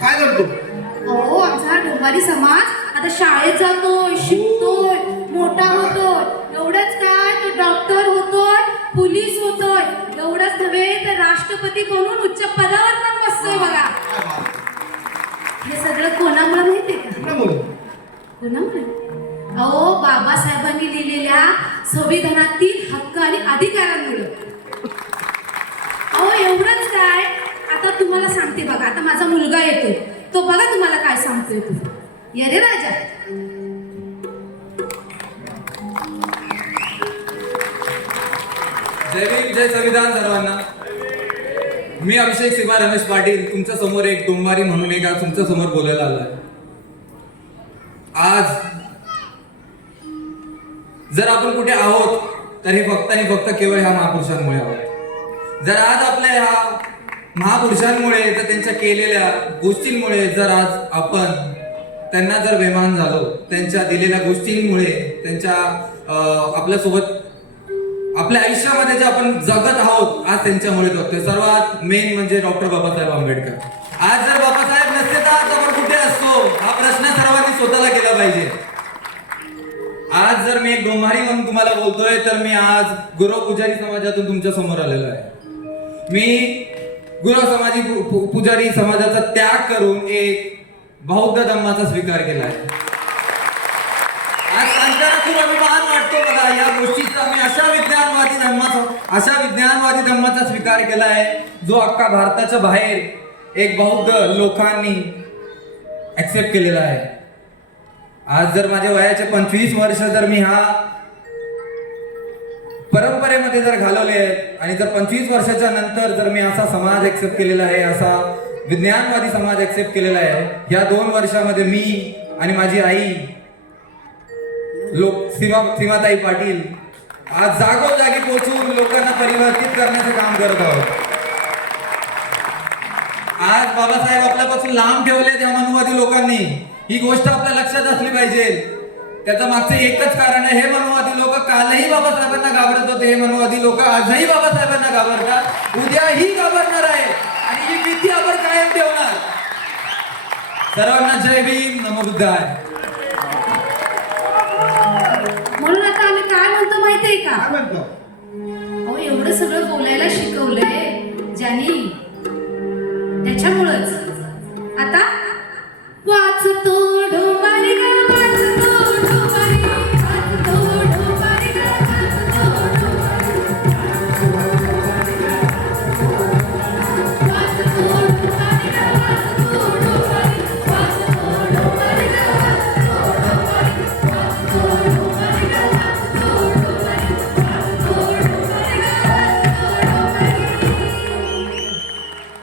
काय करतो? अहो आमचा डोंबारी समाज आता शाळेत जातोय, शिकतोय, मोठा होतोय. एवढंच काय तो डॉक्टर होतोय, पोलीस होतोय. एवढंच नव्हे तर राष्ट्रपती बनून उच्च पदावर पण बसतोय बघा. हे सगळं कोणामुळे माहितीये का? कोणामुळे? अहो बाबासाहेबांनी लिहिलेल्या संविधानातील हक्क आणि अधिकारांमुळे. अहो एवढंच काय, आता तुम्हाला सांगते बघा. आता माझा मुलगा येतोय, तो बघा तुम्हाला काय सांगतोय. तू ये रे राजा. जय भीम, जय संविधान सर्वांना. मी अभिषेक सीमा रमेश पाटील तुमच्या समोर एक डोंबारी म्हणून एक आज तुमच्या समोर बोलायला आलोय. आज जर आपण कुठे आहोत तर हे फक्त आणि फक्त केवळ ह्या महापुरुषांमुळे आहोत. जर आज आपल्या ह्या महापुरुषांमुळे, तर त्यांच्या केलेल्या गोष्टींमुळे जर आज आपण त्यांना जर बेमान झालो, त्यांच्या दिलेल्या गोष्टींमुळे, त्यांच्या आपल्यासोबत आपल्या आयुष्यामध्ये जे आपण जगत आहोत आज त्यांच्यामुळे जगतोय. सर्वात मेन म्हणजे डॉक्टर बाबासाहेब आंबेडकर. आज जर बाबासाहेब नसते तर आज आपण कुठे असतो, हा प्रश्न सर्वांनी स्वतःला केला पाहिजे. आज जर मी एक डोंबारी म्हणून तुम्हाला बोलतोय तर मी आज गुरव पुजारी समाजातून तुमच्या समोर आलेलो आहे. मी गुरव समाजी पुजारी समाजाचा त्याग करून एक बौद्ध धम्माचा स्वीकार केला आहे. आज सांगताना खूप अभिमान वाटतो मला या गोष्टीचा. मी अशा विज्ञानवादी धम्माचा स्वीकार केला आहे जो अख्खा भारताच्या बाहेर एक बौद्ध लोकांनी ऍक्सेप्ट केलेला आहे. आज जर माझ्या वयाचे 25 वर्ष जर मी हा परंपरेमध्ये जर घालवले आणि जर 25 वर्षाच्या नंतर जर मी असा समाज ऍक्सेप्ट केलेला आहे, असा विज्ञानवादी समाज ऍक्सेप्ट केलेला आहे, या 2 वर्षामध्ये मी आणि माझी आई सीमाताई पाटील आज जागोजागी पोहोचून लोकांना परिवर्तित करण्याचे काम करत आहोत. आज बाबासाहेब आपल्यापासून लांब ठेवले त्या मनुवादी लोकांनी. ही गोष्ट आपल्या लक्षात असली पाहिजे. त्याचं मागचं एकच कारण आहे, हे मनुवादी लोक कालही बाबासाहेबांना घाबरत होते, हे मनुवादी लोक आजही बाबासाहेबांना घाबरतात, उद्याही घाबरणार आहे आणि ही भीती आपण कायम ठेवणार. सर्वांना जय भीम, नमो बुद्धाय. म्हणून आता आम्ही काय म्हणतो माहितीये का? काय म्हणतो? अहो एवढं सगळं बोलायला शिकवलंय